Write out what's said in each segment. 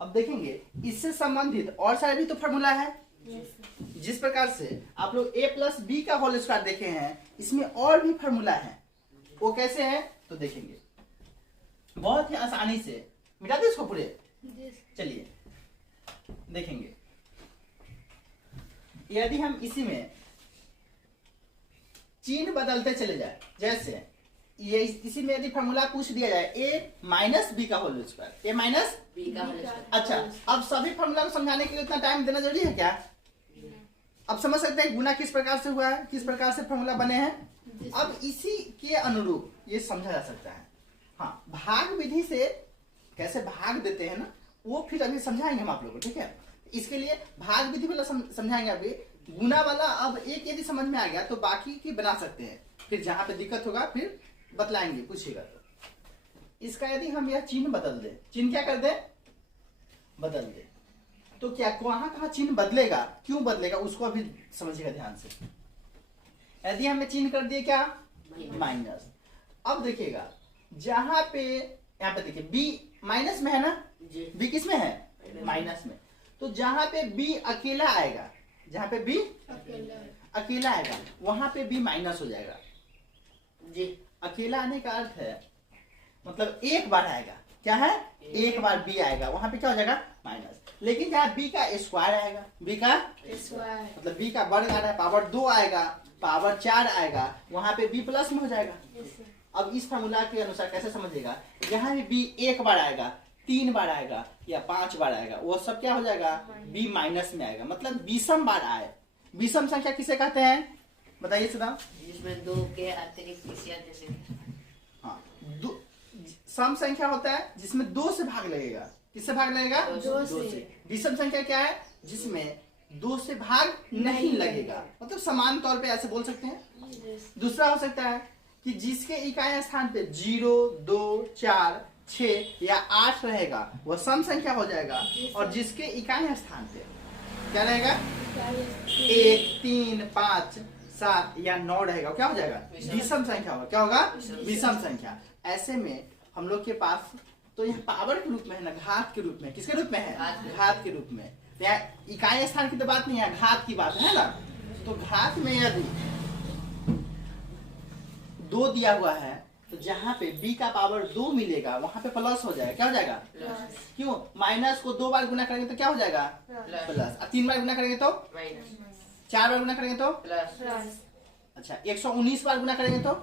अब देखेंगे इससे संबंधित और सारे भी तो फॉर्मूला है। जिस प्रकार से आप लोग a प्लस बी का होल स्क्वायर देखे हैं, इसमें और भी फॉर्मूला है। वो कैसे है तो देखेंगे, बहुत ही आसानी से। मिटा दे इसको पूरे, चलिए देखेंगे। यदि हम इसी में चिन्ह बदलते चले जाए, जैसे ये इसी में यदि फॉर्मूला पूछ दिया जाए a माइनस बी का whole square, a minus B का होल स्क्वायर। अच्छा, अब सभी फॉर्मूला को समझाने के लिए इतना टाइम देना जरूरी है क्या? अब समझ सकते हैं गुना किस प्रकार से हुआ है, किस प्रकार से फॉर्मूला बने हैं। अब इसी के अनुरूप ये समझा जा सकता है। हाँ, भाग विधि से कैसे भाग देते हैं ना, वो फिर अभी समझाएंगे हम आप लोगों को, ठीक है। इसके लिए भाग विधि वाला समझाएंगे अभी। गुना वाला अब एक यदि समझ में आ गया तो बाकी की बना सकते हैं। फिर जहां पे दिक्कत होगा फिर बतलाएंगे, पूछिएगा तो। इसका यदि हम यह चिन्ह बदल दें, चिन्ह क्या कर दे, बदल दे, तो क्या कहां कहां चिन्ह बदलेगा, क्यों बदलेगा, उसको अभी समझिएगा ध्यान से। यदि हमने चिन्ह कर दिए क्या, माइनस। अब देखिएगा जहां पे, यहाँ पे देखिए b माइनस में है ना, b किस में है, माइनस में। तो जहां पे b अकेला आएगा, जहां पे b अकेला आएगा वहां पे b माइनस हो जाएगा जी। अकेला आने का अर्थ है मतलब एक बार आएगा, क्या है, एक बार b आएगा, वहां पे क्या हो जाएगा, माइनस। लेकिन जहाँ b का स्क्वायर आएगा, b का स्क्वायर मतलब b का वर्ग आ रहा है, पावर 2 आएगा, पावर 4 आएगा, वहां पे b प्लस में हो जाएगा। अब इस फॉर्मूला के अनुसार कैसे समझिएगा, जहां भी b एक बार आएगा, 3 बार आएगा या 5 बार आएगा, वो सब क्या हो जाएगा, b माइनस में आएगा। मतलब विषम बार आए। विषम संख्या किसे कहते हैं बताइए सदा, जिसमें 2 के अतिरिक्त किसी अन्य संख्या। हाँ, सम संख्या होता है जिसमें 2 से भाग लगेगा। किससे भाग लगेगा, 2 से। विषम संख्या क्या है, जिसमें 2 से भाग नहीं लगेगा, मतलब समान तौर पे ऐसे बोल सकते हैं। दूसरा हो सकता है कि जिसके इकाई स्थान पे 0, 2, 4, 6 या 8 रहेगा वह सम संख्या हो जाएगा, और जिसके इकाई स्थान पे क्या रहेगा, 1, 3, 5, 7 या 9 रहेगा, क्या हो जाएगा, विषम संख्या होगा। क्या होगा, विषम संख्या। ऐसे में हम लोग के पास तो यह पावर के रूप में है ना, घात के रूप में। किसके रूप में है, घात के रूप में। यहाँ इकाई स्थान की तो बात नहीं है, घात की बात है ना। तो घात में यदि 2 दिया हुआ है तो जहां पे b का पावर 2 मिलेगा वहां पे प्लस हो जाएगा। क्या हो जाएगा, क्यों, माइनस को 2 बार गुना करेंगे तो क्या हो जाएगा, प्लस। 3 बार गुना करेंगे तो माइनस, 4 बार गुना करेंगे तो प्लस। अच्छा, 119 बार गुना करेंगे तो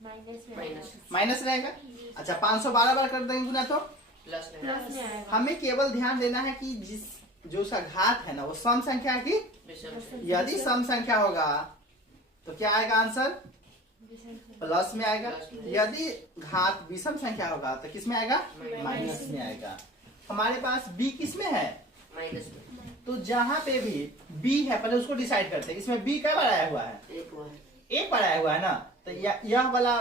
माइनस रहेगा। अच्छा, 512 बार कर देंगे गुना तो प्लस। हमें केवल ध्यान देना है कि जिस जो उसका घात है ना वो सम संख्या की, यदि सम संख्या होगा तो क्या आएगा आंसर, प्लस में आएगा। यदि घात विषम संख्या होगा तो किस में आएगा, माइनस में आएगा। हमारे पास b किस में है, माइनस में। तो जहां पे भी b है पहले उसको डिसाइड करते हैं। इसमें b क्या बार आया हुआ है, एक बार आया हुआ है ना, तो यह वाला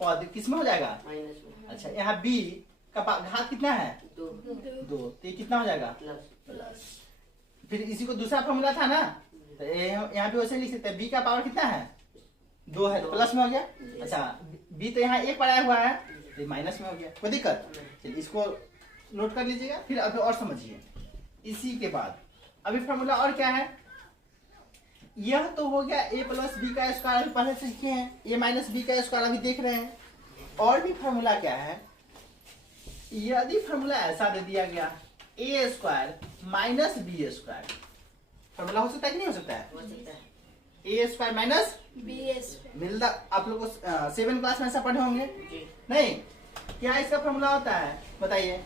पद किस में हो जाएगा, माइनस में। अच्छा, यहाँ b का घात कितना है, 2, तो ये कितना हो जाएगा, प्लस। फिर इसी को दूसरा फॉर्मूला था ना, तो यहाँ पे वैसे लिख सकते हैं, b का पावर कितना है, 2 है तो प्लस में हो गया। अच्छा, b तो यहाँ एक बार आया हुआ है तो माइनस में हो गया, कोई दिक्कत। चलिए इसको नोट कर लीजिएगा, फिर अभी और समझिए। इसी के बाद अभी फॉर्मूला और क्या है, यह तो हो गया a प्लस बी का स्क्वायर, अभी पहले से सीखे हैं। a माइनस बी का स्क्वायर अभी देख रहे हैं। और भी फॉर्मूला क्या है, यदि फॉर्मूला ऐसा दे दिया गया a square minus B square, formula हो सकता है कि नहीं हो सकता है, A square minus B square. मिलता आप लोग को 7 क्लास में ऐसा पढ़े होंगे नहीं, क्या इसका फॉर्मूला होता है बताइए,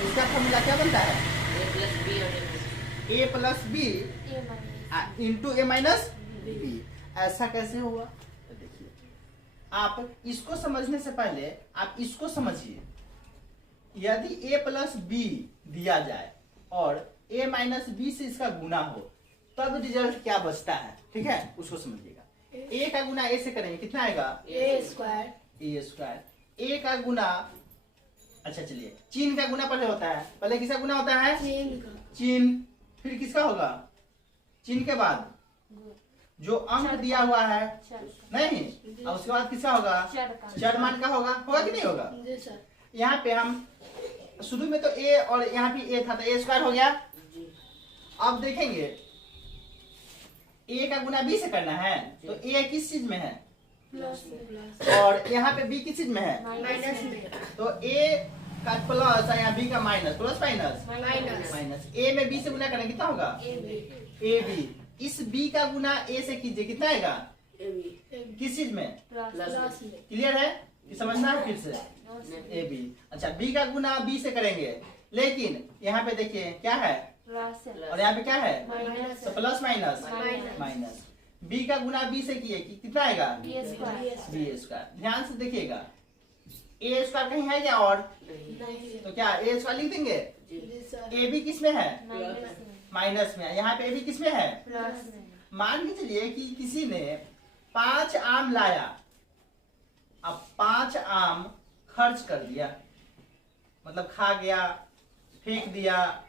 इसका फॉर्मूला क्या बनता है, ए प्लस बी इंटू ए माइनस बी। ऐसा कैसे हुआ, तो देखिए आप इसको समझने से पहले आप इसको समझिए। यदि ए प्लस बी दिया जाए और ए माइनस बी से इसका गुना हो तब रिजल्ट क्या बचता है, ठीक है, उसको समझिएगा। ए का गुना ए से करेंगे कितना आएगा, ए स्क्वायर। ए का गुना, अच्छा चलिए, चिन्ह का गुना पहले होता है, पहले किसका गुना होता है, चिन्ह, फिर किसका होगा, चिन्ह के बाद जो अंक दिया हुआ है नहीं, और उसके बाद किसका होगा, चर मान का होगा कि नहीं होगा। यहाँ पे हम शुरू में तो ए और यहाँ भी ए था तो ए स्क्वायर हो गया। जी। अब देखेंगे ए का गुना बी से करना है तो ए किस चीज में है और यहाँ पे बी किस चीज में है माइनस में। तो ए का प्लस और यहाँ बी का minus, plus minus minus. Minus. A में बी से गुना करेंगे कितना होगा ए बी। इस बी का गुना ए से कीजिए कितना आएगा किस चीज में प्लस में। क्लियर है कि समझना है फिर से ए बी। अच्छा बी का गुना बी से करेंगे लेकिन यहाँ पे देखिए क्या है और यहाँ पे क्या है माइनस। तो plus minus minus. Minus. B का गुना बी से किए कि कितना आएगा बी स्क्वायर। B square. ध्यान से देखिएगा ए स्क्वायर कहीं है क्या और नहीं। तो क्या ए स्क्वायर लिख देंगे। जी सर। ए बी किस में है माइनस में। माइनस में। यहाँ पे ए बी किस में है प्लस में। मान के चलिए कि किसी ने 5 आम लाया, अब 5 आम खर्च कर दिया, मतलब खा गया, फेंक दिया,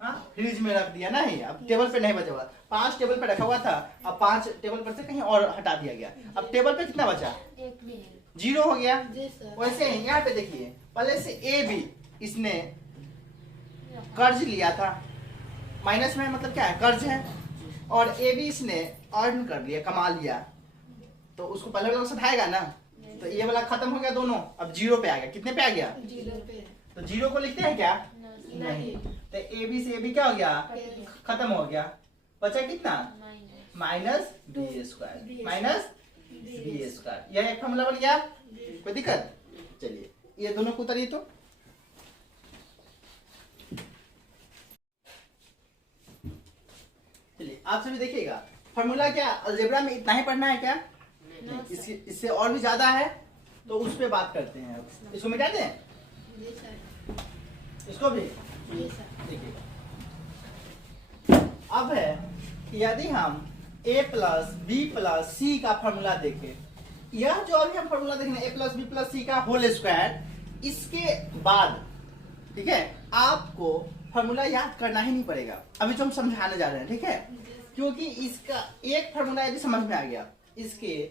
फ्रिज में रख दिया, नहीं अब टेबल पे नहीं बचा हुआ। 5 टेबल पे रखा हुआ था, अब 5 टेबल पर से कहीं और हटा दिया गया। अब टेबल पे कितना बचा एक भी है। 0 हो गया। जी सर। वैसे ही यहाँ पे देखिए पहले से ए बी इसने कर्ज लिया था, माइनस में मतलब क्या है कर्ज है, और ए बी इसने अर्न कर लिया, कमा लिया, तो उसको पहले वाला सधाएगा ना, तो ये वाला खत्म हो गया दोनों, अब 0 पे आ गया। कितने पे आ गया 0 पे। तो 0 को लिखते हैं क्या नहीं। तो ए बी से ए बी क्या हो गया खत्म हो गया। बचा कितना minus B square, minus B square. यह एक फॉर्मूला बन गया। कोई दिक्कत। चलिए ये दोनों को उतारिए तो चलिए आप सभी देखिएगा फॉर्मूला क्या अलजेब्रा में इतना ही पढ़ना है क्या नहीं, इससे और भी ज्यादा है तो उस पे बात करते हैं। अब इसको मिटा दें, जी सर। इसको भी जी सर। देखिएगा। अब है यदि हम a प्लस बी प्लस सी का फॉर्मूला देखें, यह जो अभी हम फॉर्मूला देखेंगे a प्लस बी प्लस सी का होल स्क्वायर, इसके बाद ठीक है आपको फॉर्मूला याद करना ही नहीं पड़ेगा अभी जो हम समझाने जा रहे हैं, ठीक है। क्योंकि इसका एक फॉर्मूला यदि समझ में आ गया, इसके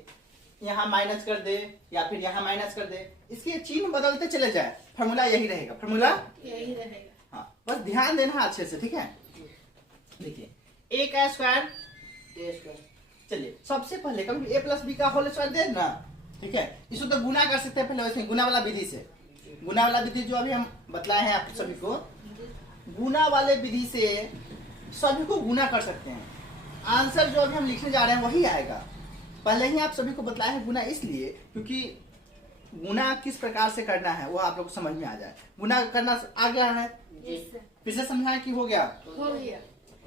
यहाँ माइनस कर दे या फिर यहाँ माइनस कर दे, इसके चिन्ह बदलते चले जाए, फॉर्मूला यही रहेगा, फॉर्मूला यही रहेगा। हाँ बस ध्यान देना अच्छे से, ठीक है। देखिए a का स्क्वायर, चलिए सबसे पहले कभी a प्लस बी का होल स्क्वायर दे ना, ठीक है। इसको तो गुना कर सकते हैं पहले, वैसे गुना वाला विधि से, गुना वाला विधि जो अभी हम बतलाए हैं आप सभी को, गुना वाले विधि से सभी को गुना कर सकते हैं। आंसर जो अभी हम लिखने जा रहे हैं वही आएगा। पहले ही आप सभी को बतलाया है गुना इसलिए क्योंकि गुना किस प्रकार से करना है वो आप लोग को समझ में आ जाए। गुना करना आ गया है, फिर से समझाया कि हो गया, हो गया।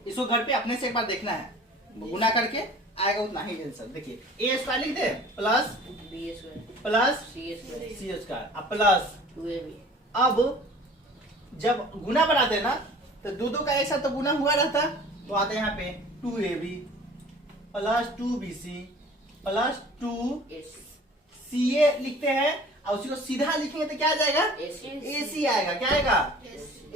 इसको घर पे अपने से एक बार देखना है, गुना करके आएगा उतना ही आंसर। देखिए ए स्क्वायर लिख दे प्लस बी स्क्वायर प्लस सी स्क्वायर सी स्क्वायर, अब प्लस 2ab। अब जब गुना बनाते ना तो दो का एक साथ तो गुना हुआ रहता, तो आता है यहाँ पे 2ab plus 2bc plus 2ca लिखते हैं, और उसी को सीधा लिखेंगे तो क्या आ जाएगा ac आएगा। क्या आएगा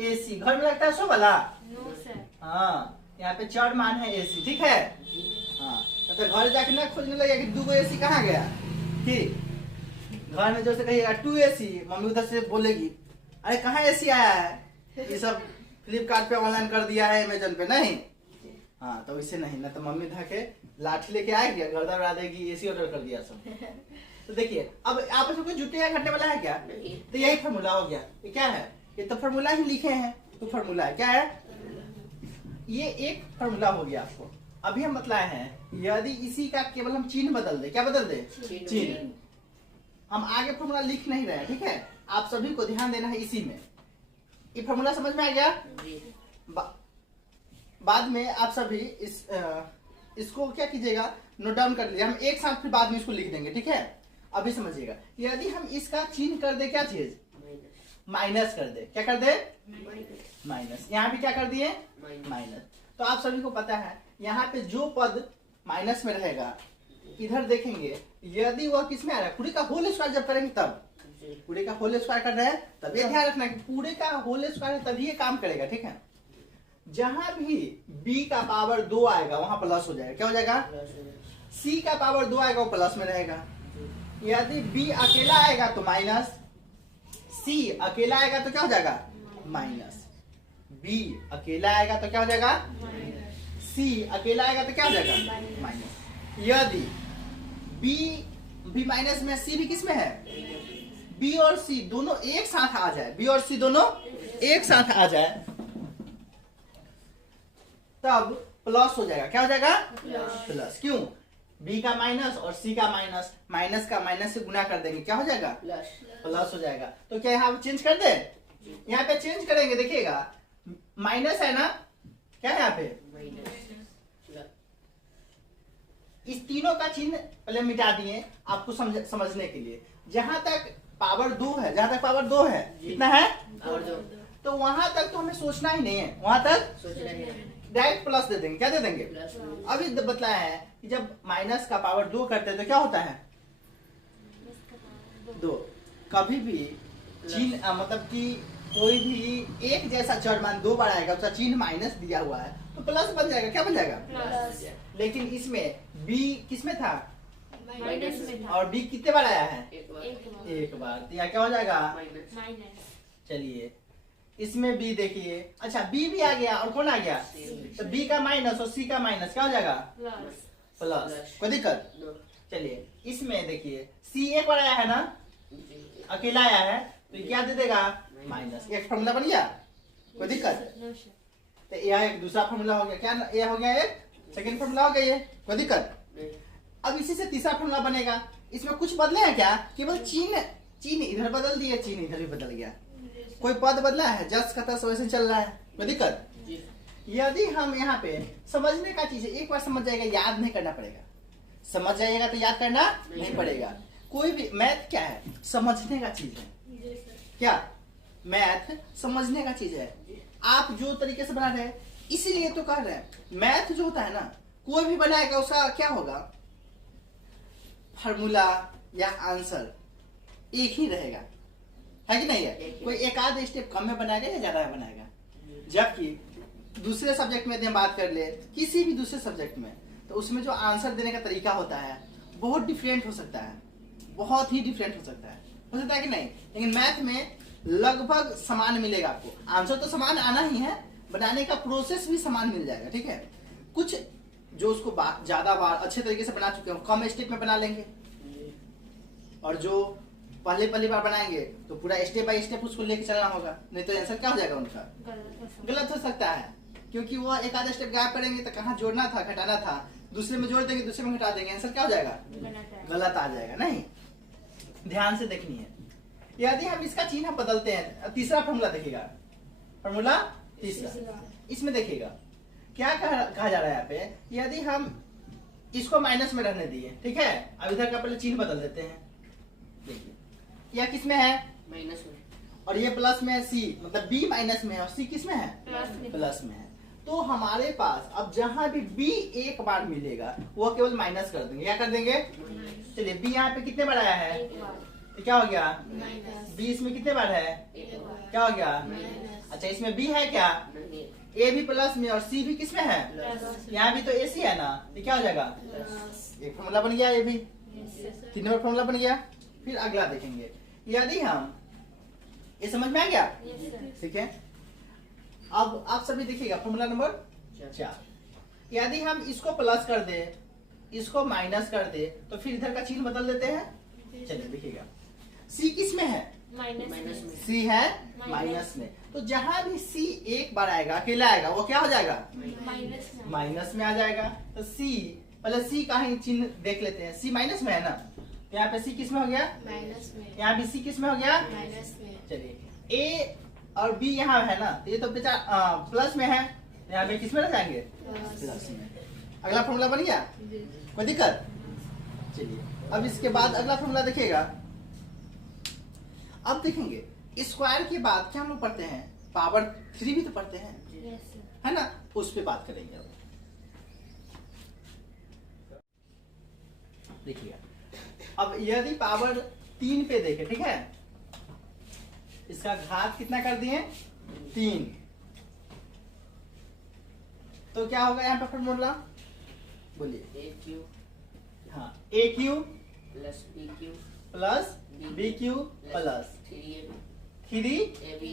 ac। घर में लगता है सो वाला, नो सर। हाँ यहाँ पे चर मान है ac, ठीक है। हाँ तो घर जाके ना खोजने लगेगा कि 2 ac कहाँ गया, ठीक। घर में जैसे कहिएगा 2ac, मम्मी उधर से बोलेगी अरे कहाँ ac आया है, ये सब फ्लिपकार्ट पे ऑनलाइन कर दिया है, अमेजन पे, नहीं। हाँ तो इसे नहीं ना तो मम्मी धके लाठी लेके आएगी, गर्दन उड़ा देगी, एसी ऑर्डर कर दिया सब। तो देखिए अब आपस में कोई जुटेगा घटने वाला है क्या, तो यही फॉर्मूला हो गया। ये क्या है, ये तो फॉर्मूला ही लिखे हैं, तो फॉर्मूला है क्या है, ये एक फॉर्मूला हो गया आपको। अभी हम बतलाए हैं यदि इसी का केवल हम चिन्ह बदल दे, क्या बदल दे चिन्ह, हम आगे फॉर्मूला लिख नहीं रहे, ठीक है। आप सभी को ध्यान देना है इसी में। ये फॉर्मूला समझ में आ गया। बाद में आप सभी इसको क्या कीजिएगा, नोट डाउन कर लीजिए, हम एक साथ फिर बाद में इसको लिख देंगे, ठीक है। अभी समझिएगा यदि हम इसका चिन्ह कर दे क्या चीज, माइनस कर दे, क्या कर दे माइनस, यहाँ भी क्या कर दिए माइनस। तो आप सभी को पता है यहाँ पे जो पद माइनस में रहेगा, इधर देखेंगे यदि वह किस में आ रहा है, पूरे का होल स्क्वायर जब करेंगे तब, पूरे का होल स्क्वायर कर रहे हैं तब ये ध्यान रखना कि पूरे का होल स्क्वायर है तभी ये काम करेगा, ठीक है। जहां भी b का पावर 2 आएगा वहां प्लस हो जाएगा, क्या हो जाएगा, c का पावर 2 आएगा वो प्लस में रहेगा। यदि b अकेला आएगा तो माइनस, c अकेला आएगा तो क्या हो जाएगा माइनस, बी अकेला आएगा तो क्या हो जाएगा, सी अकेला आएगा तो क्या हो जाएगा, माइनस। यदि बी भी माइनस में, सी भी किस में है, बी और सी दोनों एक साथ आ जाए, बी और सी दोनों एक साथ आ जाए, तब प्लस हो जाएगा। क्या हो जाएगा, प्लस। क्यों, बी का माइनस और सी का माइनस, माइनस का माइनस से गुना कर देंगे, क्या हो जाएगा, प्लस हो जाएगा। तो क्या यहाँ पे चेंज कर दे, यहाँ पे चेंज करेंगे, देखिएगा माइनस है ना, क्या है यहाँ पे, इस तीनों का चिन्ह पहले मिटा दिए आपको समझने के लिए। जहां तक पावर 2 है, जहां तक पावर 2 है, कितना है, तो वहां तक तो हमें सोचना ही नहीं है, वहां तक डायरेक्ट प्लस दे देंगे। क्या दे देंगे, अभी बतलाया है कि जब माइनस का पावर 2 करते हैं तो क्या होता है, 2। कभी भी चिन्ह मतलब कि कोई भी एक जैसा चर मान 2 बार आएगा, उसका चिन्ह माइनस दिया हुआ है तो प्लस बन जाएगा। क्या बन जाएगा, प्लस। लेकिन इसमें बी किसमें था, माइनस में था, और बी कितने बार आया है, एक एक बार, तो यहाँ क्या हो जाएगा, माइनस। चलिए इसमें बी देखिए, अच्छा बी भी आ गया और कौन आ गया, तो बी का माइनस और सी का माइनस क्या हो जाएगा, प्लस। कोई दिक्कत, चलिए इसमें देखिए सी एक बार आया है ना, अकेला आया है, तो क्या दे देगा, माइनस। एक फॉर्मूला बन गया, कोई दिक्कत, तो यह एक दूसरा फॉर्मूला हो गया, क्या ये हो गया, एक सेकंड फॉर्मूला हो गया, ये कोई दिक्कत। अब इसी से तीसरा फॉर्मूला बनेगा। इसमें कुछ बदले हैं क्या, केवल चिन्ह इधर बदल दिए, चिन्ह इधर भी बदल गया, कोई पद बदला है, जस का तस वैसे चल रहा है, कोई दिक्कत। यदि हम यहाँ पे समझने का चीज है, एक बार समझ जाएगा, याद नहीं करना पड़ेगा, समझ जाएगा तो याद करना नहीं पड़ेगा। कोई भी मैथ क्या है, समझने का चीज है, क्या मैथ समझने का चीज है। आप जो तरीके से बना रहे हैं इसीलिए तो कर रहे हैं। मैथ जो होता है ना, कोई भी बनाएगा उसका क्या होगा, फार्मूला या आंसर एक ही रहेगा, है कि नहीं है। कोई एक आध स्टेप कम में बनाएगा या ज्यादा में बनाएगा। जबकि दूसरे सब्जेक्ट में यदि हम बात कर ले, किसी भी दूसरे सब्जेक्ट में, तो उसमें जो आंसर देने का तरीका होता है बहुत डिफरेंट हो सकता है, बहुत ही डिफरेंट हो सकता है कि नहीं। लेकिन मैथ में लगभग समान मिलेगा आपको, आंसर तो समान आना ही है, बनाने का प्रोसेस भी समान मिल जाएगा, ठीक है। कुछ जो उसको ज्यादा बार अच्छे तरीके से बना चुके हैं कम स्टेप में बना लेंगे, और जो पहली बार बनाएंगे तो पूरा स्टेप बाय स्टेप उसको लेके चलना होगा, नहीं तो आंसर क्या हो जाएगा उनका, गलत हो सकता है। क्योंकि वो एक आधा स्टेप गैप करेंगे तो कहाँ जोड़ना था, घटाना था, दूसरे में जोड़ देंगे, दूसरे में घटा देंगे, आंसर क्या हो जाएगा, गलत आ जाएगा। नहीं, ध्यान से देखनी है। यदि हम इसका चिन्ह बदलते हैं, तीसरा फॉर्मूला देखिएगा, फॉर्मूला तीसरा, इसमें देखिएगा क्या कहा जा रहा है यहाँ पे, यदि हम इसको माइनस में रहने दिए, ठीक है, अब इधर का पहले चिन्ह बदल देते हैं। देखिए यह किस में है, माइनस में, और ये प्लस में है, सी मतलब बी माइनस में है और सी किस में है, प्लस में है। तो हमारे पास अब जहां भी बी एक बार मिलेगा वो केवल माइनस कर देंगे, क्या कर देंगे। चलिए बी यहाँ पे कितने बार आया है, तो क्या हो गया, बी इसमें कितने बार है, क्या हो गया। अच्छा इसमें बी है क्या, ए भी प्लस में और सी भी किस में है, यहाँ भी तो ए सी है ना, तो क्या हो जाएगा, एक फॉर्मूला बन गया, ये भी 3 नंबर फॉर्मूला बन गया। फिर अगला देखेंगे, यदि हम, ये समझ में आ गया, ठीक है। अब आप सभी देखिएगा फॉर्मूला नंबर 4, यदि हम इसको प्लस कर दे, इसको माइनस कर दे, तो फिर इधर का चिन्ह बदल देते हैं। चलिए देखिएगा, सी किस में है, माइनस में, सी है माइनस में, तो जहां भी सी एक बार आएगा, अकेला आएगा, वो क्या हो जाएगा, माइनस में आ जाएगा। तो सी पहले सी का ही चिन्ह देख लेते हैं, सी माइनस में है ना, यहाँ पे सी किस में हो गया, माइनस में, यहाँ भी सी किस में हो गया, माइनस में। चलिए ए और बी यहाँ है ना, तो ये तो बेचारा प्लस में है, यहाँ पे किस में रह जाएंगे, प्लस में। अगला फॉर्मूला बन गया, कोई दिक्कत। चलिए अब इसके बाद अगला फॉर्मूला देखिएगा। अब देखेंगे स्क्वायर के बाद क्या हम लोग पढ़ते हैं, पावर 3 भी तो पढ़ते हैं, है ना, उस पे बात करेंगे। अब देखिए, अब यदि पावर 3 पे देखे, ठीक है, इसका घात कितना कर दिए, 3, तो क्या होगा यहाँ पे फॉर्मूला, बोलिए। ए क्यू, हाँ, A cube plus B cube, plus B cube plus 3 A B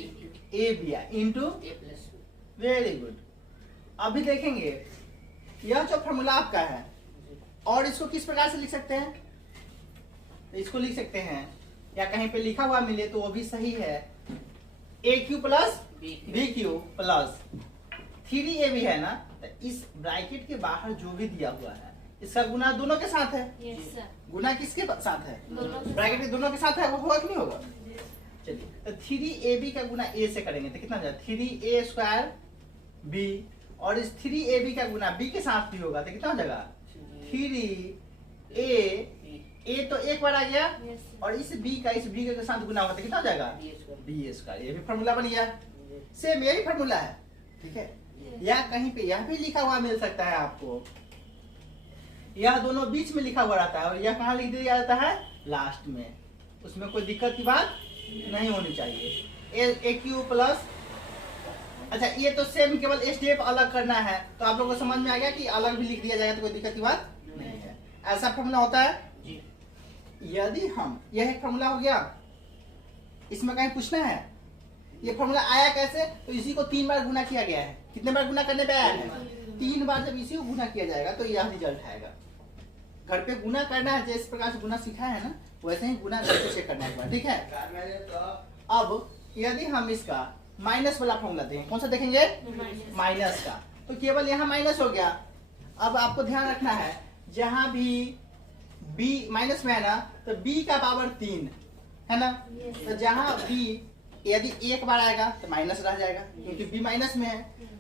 A B into A plus very good. अभी देखेंगे यह जो फॉर्मूला आपका है और इसको किस प्रकार से लिख सकते हैं, तो इसको लिख सकते हैं या कहीं पे लिखा हुआ मिले तो वो भी सही है, A cube plus B cube plus 3ab है ना, तो इस ब्रैकेट के बाहर जो भी दिया हुआ है इसका गुना दोनों के साथ है। Yes sir. गुना किसके साथ है, दोनों के ब्रैकेट के दोनों के साथ है, वो होगा कि नहीं होगा। चलिए तो 3ab का गुना a से करेंगे तो कितना हो जाएगा 3a स्क्वायर b, और इस 3ab का गुना b के साथ भी होगा तो कितना हो जाएगा 3a, a तो एक बार आ गया यस सर। और इस b का इस b के साथ गुना होगा तो कितना हो जाएगा b स्क्वायर। ये भी फॉर्मूला बन गया, सेम यही फॉर्मूला है, ठीक है। या कहीं पे यह भी लिखा हुआ मिल सकता है आपको, यह दोनों बीच में लिखा हुआ रहता है और यह कहाँ लिख दिया जाता है लास्ट में, उसमें कोई दिक्कत की बात नहीं होनी चाहिए। ए क्यू प्लस, अच्छा ये तो सेम, केवल स्टेप अलग करना है, तो आप लोगों को समझ में आ गया कि अलग भी लिख दिया जाएगा तो कोई दिक्कत की बात नहीं है। ऐसा फॉर्मूला होता है। यदि हम, यह एक फॉर्मूला हो गया, इसमें कहीं पूछना है ये फॉर्मूला आया कैसे, तो इसी को 3 बार गुना किया गया है। कितने बार गुना करने पे आया है 3 बार। जब इसी को गुना किया जाएगा तो यह रिजल्ट आएगा। घर पे गुना करना है, जिस प्रकार से गुना सीखा है ना वैसे ही गुना घर पे चेक करना है एक बार, ठीक है। अब यदि हम इसका माइनस वाला फॉर्मूला देखें, कौन सा देखेंगे माइनस का, तो केवल यहाँ माइनस हो गया। अब आपको ध्यान रखना है जहां भी b माइनस में है ना तो b का पावर 3 है ना, तो जहां b यदि एक बार आएगा तो माइनस रह जाएगा क्योंकि b माइनस में है।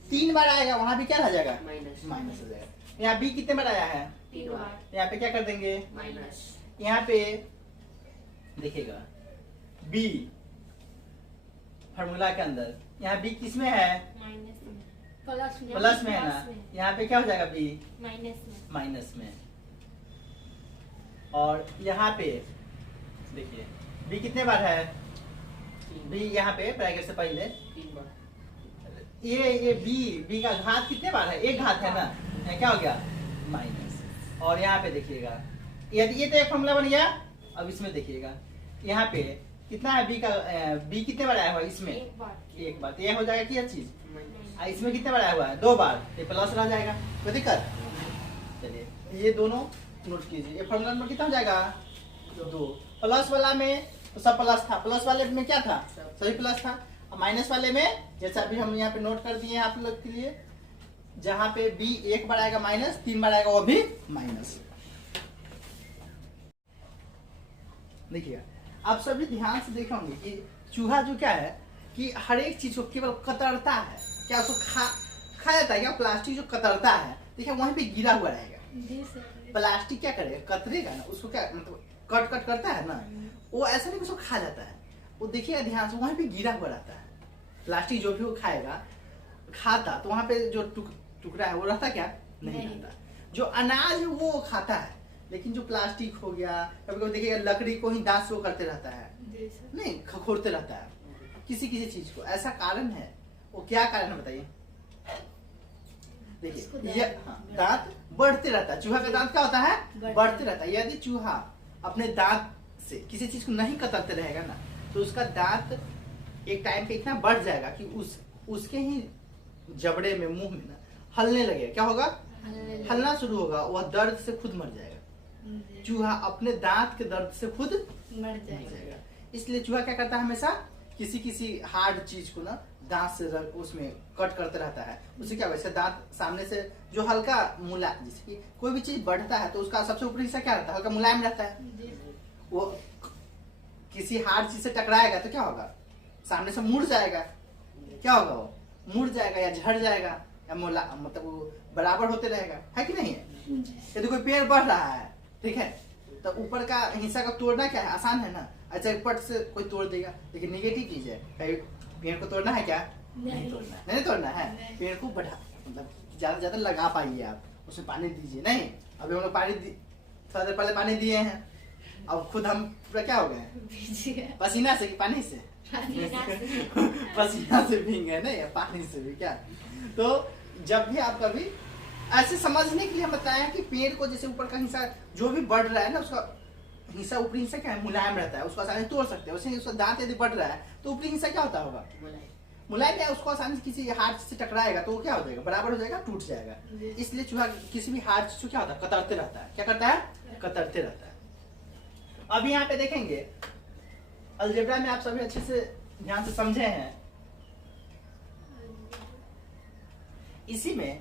3 बार आएगा वहां भी क्या रह जाएगा माइनस हो जाएगा। यहाँ b कितने बार आया है 3 बार। यहाँ पे क्या कर देंगे माइनस, यहाँ पे देखिएगा b फॉर्मूला के अंदर, यहाँ b किस में है माइनस में। प्लस में है ना, यहाँ पे क्या हो जाएगा b माइनस में। माइनस में। और यहाँ पे देखिए b कितने बार है, b यहाँ पे ब्रैकेट से पहले 3 बार, ये b का घात कितने बार है, एक घात है ना, यहाँ क्या हो गया माइनस। और यहाँ पे देखिएगा यदि ये तो एक फॉर्मूला बन गया। अब इसमें देखिएगा यहाँ पे कितना है b का, b कितने बार आया हुआ है इसमें एक बार। एक बार, तो यह हो जाएगा क्या चीज, माइनस, इसमें कितने बार आया हुआ है 2 बार, ये प्लस रह जाएगा, कोई दिक्कत। चलिए ये दोनों नोट कीजिए। ये फॉर्मूला नंबर कितना हो जाएगा 2। प्लस वाला में तो सब प्लस था, प्लस वाले में क्या था सभी प्लस था। और माइनस वाले में जैसा अभी हम यहाँ पे नोट कर दिए हैं आप लोग के लिए, जहाँ पे b एक बार आएगा माइनस, 3 बार आएगा वो भी माइनस। देखिएगा आप सभी ध्यान से देखे होंगे कि चूहा जो क्या है कि हर एक चीज को केवल कतरता है, क्या उसको खा जाता है क्या, प्लास्टिक जो कतरता है देखिए वहीं पे गिरा हुआ रहेगा। जी सर। प्लास्टिक क्या करेगा कतरेगा ना, उसको क्या मतलब कट करता है ना, वो ऐसा नहीं उसको खा जाता है, वो देखिएगा ध्यान से वहीं पे गिरा हुआ रहता है। प्लास्टिक जो भी वो खाएगा खाता तो वहां पे जो टुकड़ा है वो रहता क्या नहीं रहता। जो अनाज है वो खाता है, लेकिन जो प्लास्टिक हो गया, कभी कभी देखिएगा लकड़ी को ही दांत से वो करते रहता है, जी सर। नहीं खखोरते रहता है किसी किसी चीज को। ऐसा कारण है, वो क्या कारण है बताइए। देखिए ये दांत बढ़ते रहता है, चूहा का दांत क्या होता है बढ़ते रहता है। यदि चूहा अपने दांत से किसी चीज को नहीं कतरते रहेगा ना तो उसका दांत एक टाइम पे इतना बढ़ जाएगा कि उसके ही जबड़े में मुंह में ना हलने लगेगा, क्या होगा हलना शुरू होगा, वह दर्द से खुद मर जाएगा। चूहा अपने दांत के दर्द से खुद मर जाएगा। इसलिए चूहा क्या करता है हमेशा किसी हार्ड चीज को ना दांत से उसमें कट करते रहता है। उससे क्या वैसे दांत सामने से जो हल्का मुलायम, जैसे कि कोई भी चीज बढ़ता है तो उसका सबसे ऊपरी हिस्सा क्या रहता है हल्का मुलायम रहता है। वो किसी हार्ड चीज से टकराएगा तो क्या होगा सामने से मुड़ जाएगा, क्या होगा वो मुड़ जाएगा या झड़ जाएगा या मतलब वो बराबर होते रहेगा, है कि नहीं है। यदि कोई पेड़ बढ़ रहा है ठीक है तो ऊपर का हिस्सा का तोड़ना क्या है आसान है ना, अच्छा पट से कोई तोड़ देगा, लेकिन नेगेटिव चीज है पेड़ को तोड़ना है क्या नहीं तोड़ना, नहीं तोड़ना है। पेड़ को बढ़ा मतलब ज्यादा से ज्यादा लगा पाइए आप, उसमें पानी दीजिए। नहीं अभी हम लोग पानी थोड़ा देर पहले पानी दिए हैं, अब खुद हम पूरा क्या हो गए पसीना से कि पानी से पसीना से भींगे नहीं पानी से भी क्या। तो जब भी आप कभी ऐसे समझने के लिए हम बताए हैं कि पेड़ को जैसे ऊपर का हिस्सा जो भी बढ़ रहा है ना उसका हिस्सा ऊपरी हिस्सा क्या है, मुलायम रहता है, उसको आसानी से तोड़ सकते हैं। उसका दांत यदि बढ़ रहा है तो ऊपरी हिस्सा क्या होता होगा, मुलायम है, उसको आसानी से किसी हार्ड से टकराएगा तो वो क्या हो जाएगा, बराबर हो जाएगा, टूट जाएगा। इसलिए चूहा किसी भी हार्ड चीज को क्या होता है, कतरते रहता है। क्या करता है, कतरते रहता है। अब यहाँ पे देखेंगे अलजेब्रा में आप सभी अच्छे से ध्यान से समझे हैं। इसी में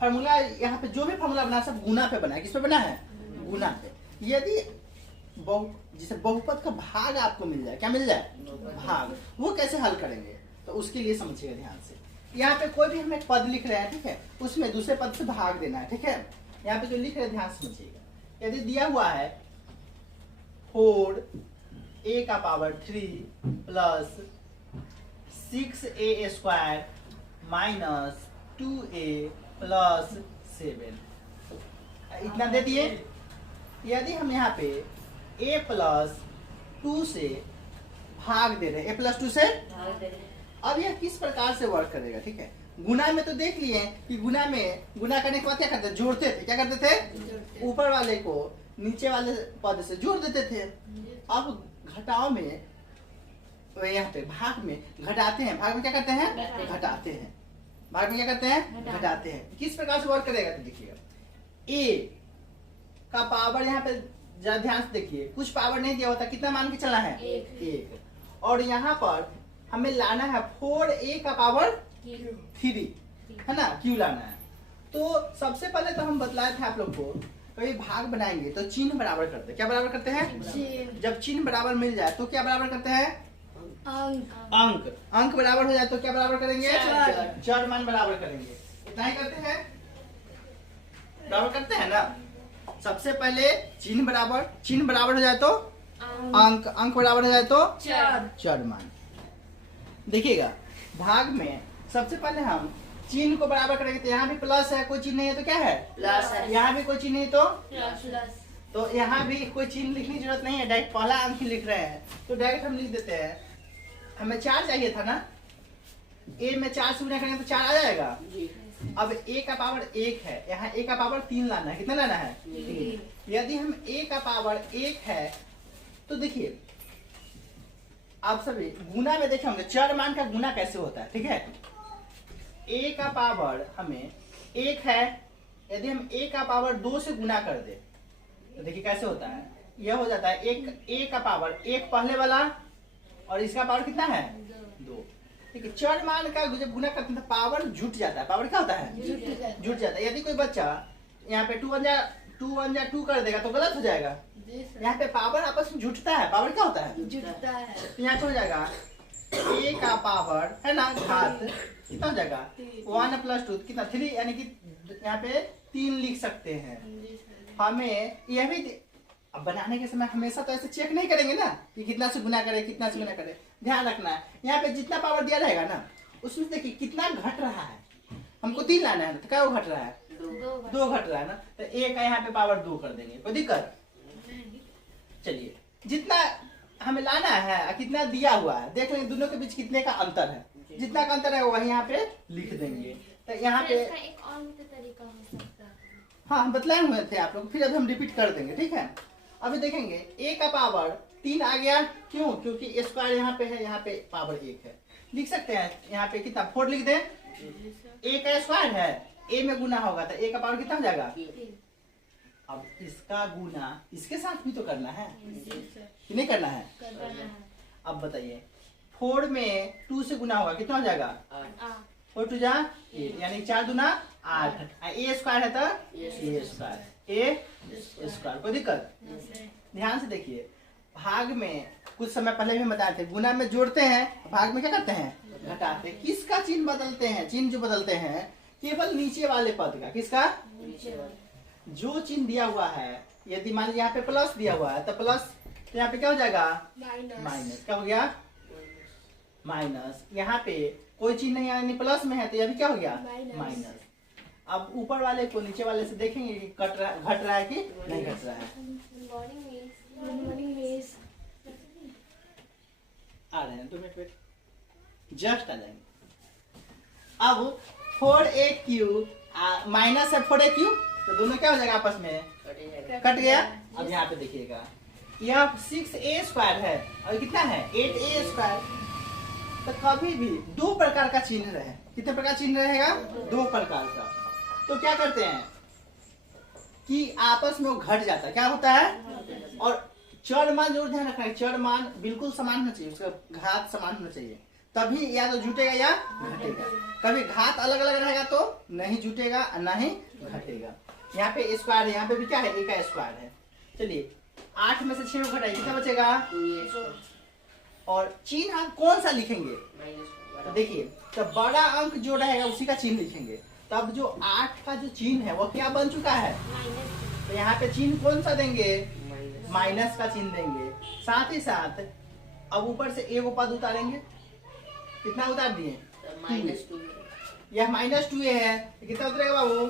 फार्मूला, यहाँ पे जो भी फार्मूला बना सब गुना पे बना है। किस पे बना है, गुना पे। यदि जिसे बहुपद का भाग आपको मिल जाए, क्या मिल जाए, भाग, वो कैसे हल करेंगे तो उसके लिए समझिएगा ध्यान से। यहाँ पे कोई भी हम एक पद लिख रहे हैं, ठीक है, उसमें दूसरे पद से भाग देना है, ठीक है। यहाँ पे जो लिख रहे हैं ध्यान से समझिएगा। यदि दिया हुआ है 4a का power 3 plus 6a square minus 2a plus 7, इतना दे दिए। यदि हम यहाँ पे a प्लस 2 से भाग दे रहे हैं, a प्लस 2 से, अब यह किस प्रकार से वर्क करेगा, ठीक है। गुना में तो देख लिए कि गुना में, गुना करने के बाद क्या करते थे, जोड़ते थे। क्या करते थे, ऊपर वाले को नीचे वाले पद से जोड़ देते थे। अब घटाव में, तो यहाँ पे भाग में घटाते हैं, भाग में क्या करते हैं, घटाते हैं, भाग में क्या करते हैं, घटाते हैं। किस प्रकार से वर्क करेगा तो देखिएगा, a का पावर यहाँ पे जरा ध्यान से देखिए, कुछ पावर नहीं दिया होता, कितना मान के चलना है, 1, और यहाँ पर हमें लाना है 4a का पावर 3, है ना, क्यों लाना है। तो सबसे पहले तो हम बतलाए थे आप लोग को, कभी भाग बनाएंगे तो चिन्ह बराबर करते हैं। क्या बराबर करते हैं, जब चिन्ह बराबर मिल जाए तो क्या बराबर करते हैं, अंक। अंक बराबर हो जाए तो क्या बराबर करेंगे, चर मान बराबर करेंगे। इतना ही करते हैं, बराबर करते हैं ना। सबसे पहले चिन्ह बराबर हो जाए तो अंक, अंक बराबर हो जाए तो चर मान। देखिएगा भाग में सबसे पहले हम चिन्ह को बराबर करेंगे, तो यहाँ भी प्लस है, कोई चिन्ह नहीं है तो क्या है, प्लस है। यहाँ भी कोई चिन्ह नहीं तो प्लस, तो यहाँ भी कोई चिन्ह लिखने की जरूरत नहीं है, डायरेक्ट पहला अंक ही लिख रहे हैं तो डायरेक्ट हम लिख देते हैं। हमें 4 चाहिए था ना, a में 4 से गुना करेंगे तो 4 आ जाएगा। अब a का पावर 1 है, यहाँ a का पावर 3 लाना है। कितना लाना है, 3। यदि हम a का पावर 1 है तो देखिए आप सभी गुना में देखे होंगे चर मान का गुना कैसे होता है, ठीक है। a का पावर हमें 1 है, यदि हम a का पावर 2 से गुना कर दे तो देखिए कैसे होता है, यह हो जाता है एक a का पावर 1 पहले वाला और इसका पावर कितना है, 2। ठीक है, चर मान का जब गुना करते हैं तो पावर जुट जाता है। पावर क्या होता है, जुट जाता है। यदि कोई बच्चा यहाँ पे 2 1 जा 2 कर देगा तो गलत हो जाएगा। यहाँ पे पावर आपस में जुटता है, पावर क्या होता है, जुटता है। तो यहाँ पे हो जाएगा a का पावर, है ना, घात कितना हो जाएगा, 1 प्लस 2 कितना, 3, यानी कि यहाँ पे 3 लिख सकते हैं। हमें यह भी अब बनाने के समय हमेशा तो ऐसे चेक नहीं करेंगे ना कि कितना से गुना करे, कितना से गुना करे। ध्यान रखना है यहाँ पे जितना पावर दिया रहेगा ना उसमें देखिए कितना घट रहा है। हमको 3 लाना है ना, तो क्या घट रहा है, 2 घट रहा है ना, तो a का यहाँ पे पावर 2 कर देंगे, कोई दिक्कत। चलिए जितना हमें लाना है कितना दिया हुआ है देख लेंगे, दोनों के बीच कितने का अंतर है, जितना का अंतर है वही यहाँ पे लिख देंगे। तो यहाँ पे एक और भी तरीका हो सकता है। हाँ हम बतलाए हुए थे आप लोग, फिर अभी हम रिपीट कर देंगे, ठीक है। अभी देखेंगे a का पावर 3 आ गया, क्यों, क्योंकि a स्क्वायर यहाँ पे है, यहाँ पे पावर 1 है। लिख सकते हैं यहाँ पे कितना 4 लिख दें, a का स्क्वायर है, a में गुना होगा तो a का पावर कितना हो जाएगा। अब इसका गुना इसके साथ भी तो करना है कि नहीं करना है। अब बताइए 4 में 2 से गुना होगा कितना हो जाएगा, 4 2 जा 8, यानी 4 दूना 8। a स्क्वायर है तो a स्क्वायर, कोई दिक्कत। ध्यान से देखिए भाग में कुछ समय पहले भी बताए थे, गुना में जोड़ते हैं, भाग में क्या करते हैं, घटाते हैं। किसका चिन्ह बदलते हैं, चिन्ह जो बदलते हैं केवल नीचे वाले पद का। किसका, जो चिन्ह दिया हुआ है, यदि मान लीजिए यहाँ पे प्लस दिया हुआ है तो प्लस, तो यहाँ पे क्या हो जाएगा, माइनस। क्या हो गया, माइनस। यहाँ पे कोई चिन्ह नहीं यानी प्लस में है तो यह भी क्या हो गया, माइनस। अब ऊपर वाले को नीचे वाले से देखेंगे कि घट रहा है कि नहीं घट रहा है। आ रहे हैं 2 मिनट वेट, जस्ट आ जाएंगे। अब 4a क्यूब माइनस है 4a क्यूब, तो दोनों क्या हो जाएगा आपस में, कट गया। अब यहाँ पे देखिएगा यह 6a² है और कितना है 8a²। तो कभी भी दो प्रकार का चिन्ह रहे, कितने प्रकार चिन्ह रहेगा, दो प्रकार का, तो क्या करते हैं कि आपस में वो घट जाता है, क्या होता है। और चर मान जरूर ध्यान रखना है, चर मान बिल्कुल समान होना चाहिए, उसका घात समान होना चाहिए, तभी या तो जुटेगा या घटेगा। कभी घात अलग अलग रहेगा तो नहीं जुटेगा ना ही घटेगा। यहाँ पे स्क्वायर है, यहाँ पे भी क्या है, ए का स्क्वायर है। चलिए 8 में से 6 को घटाइए, कितना बचेगा। और चिन्ह हम कौन सा लिखेंगे, तो देखिए तो बड़ा अंक जो रहेगा उसी का चिन्ह लिखेंगे। तब जो 8 का जो चिन्ह है वो क्या बन चुका है, तो यहाँ पे चिन्ह कौन सा देंगे, माइनस का चिन्ह देंगे। साथ ही साथ अब ऊपर से ए को पद उतारेंगे, कितना उतार दिए, -2 यह -2a है, तो कितना उतरेगा बाबू,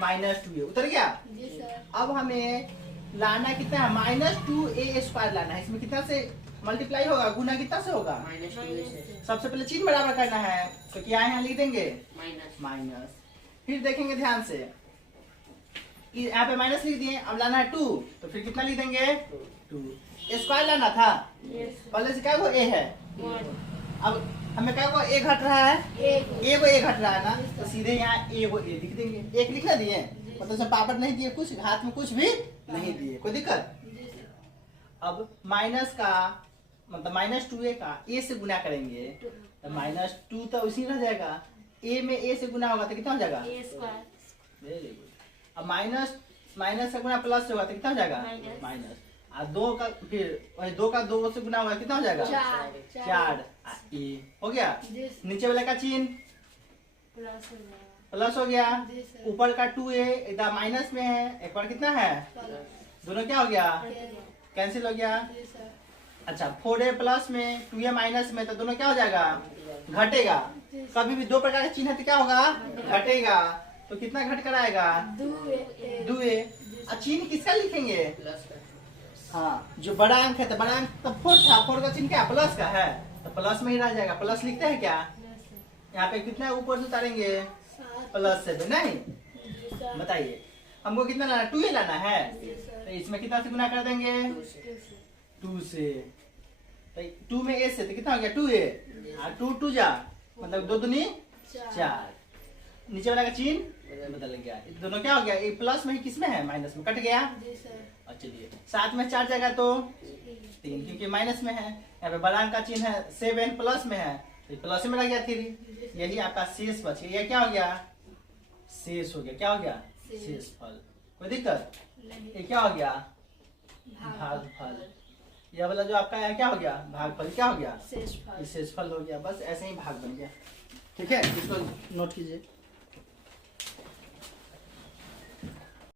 -2 -2a उतर गया। जी सर। अब हमें लाना कितना है, -2a² लाना है। इसमें कितना से मल्टीप्लाई होगा, गुना कितना से होगा, -2 से सबसे पहले चिन्ह बराबर करना है, तो क्या यहाँ लिख देंगे माइनस माइनस। फिर देखेंगे ध्यान से कि यहाँ पे माइनस लिख दिए, अब लाना है 2, तो फिर कितना लिख देंगे 2। स्क्वायर लाना था, पहले से क्या वो a है, अब हमें क्या को a घट रहा है, a को a घट रहा है ना, तो सीधे यहाँ a को a लिख देंगे। एक लिखना दिए, मतलब सब पापड़ नहीं दिए, कुछ हाथ में कुछ भी नहीं दिए, कोई दिक्कत। अब माइनस का मतलब -2a का a से गुना करेंगे, तो -2 तो उसी रह जाएगा, a में a से गुना होगा तो कितना हो जाएगा, वेरी गुड। अब माइनस से गुना प्लस से होगा तो कितना हो जाएगा, माइनस। और 2 का फिर वही 2 का 2 से गुना होगा कितना हो जाएगा, 4। ए हो गया। नीचे वाले का चिन्ह प्लस हो गया, ऊपर का 2a इधर माइनस में है, एक बार कितना है, दोनों क्या हो गया, कैंसिल हो गया। अच्छा 4a प्लस में 2a माइनस में, तो दोनों क्या हो जाएगा, घटेगा। कभी भी दो प्रकार के चिन्ह है तो क्या होगा, घटेगा। तो कितना घट कर आएगा, 2a। और चिन्ह किसका लिखेंगे, हाँ जो बड़ा अंक है, तो बड़ा अंक तो 4 था, 4 का चिन्ह क्या प्लस का है, तो प्लस में ही रह जाएगा। प्लस लिखते हैं क्या, यहाँ पे कितना ऊपर से उतारेंगे, +7 नहीं। बताइए हमको कितना लाना, 2a लाना है, तो इसमें कितना से गुना कर देंगे, 2 से। तो 2 में a से तो कितना हो गया 2a, 2 2 जा मतलब 2 दूनी 4। नीचे वाला का चिन्ह बदल गया, दोनों क्या हो गया, ए प्लस में ही किसमें है, माइनस में कट गया। और चलिए 7 में 4 जगह तो 3, क्योंकि माइनस में है। यहाँ पे बड़ा अंक का चिन्ह है, 7 प्लस में है, तो प्लस में रह गया 3। यही आपका शेष बच गया, ये क्या हो गया, शेष हो गया। क्या हो गया, शेष फल। कोई दिक्कत, ये क्या हो गया, भागफल। यह वाला जो आपका है क्या हो गया, भागफल क्या हो गया, शेषफल हो गया। बस ऐसे ही भाग बन गया। ठीक है, इसको नोट कीजिए।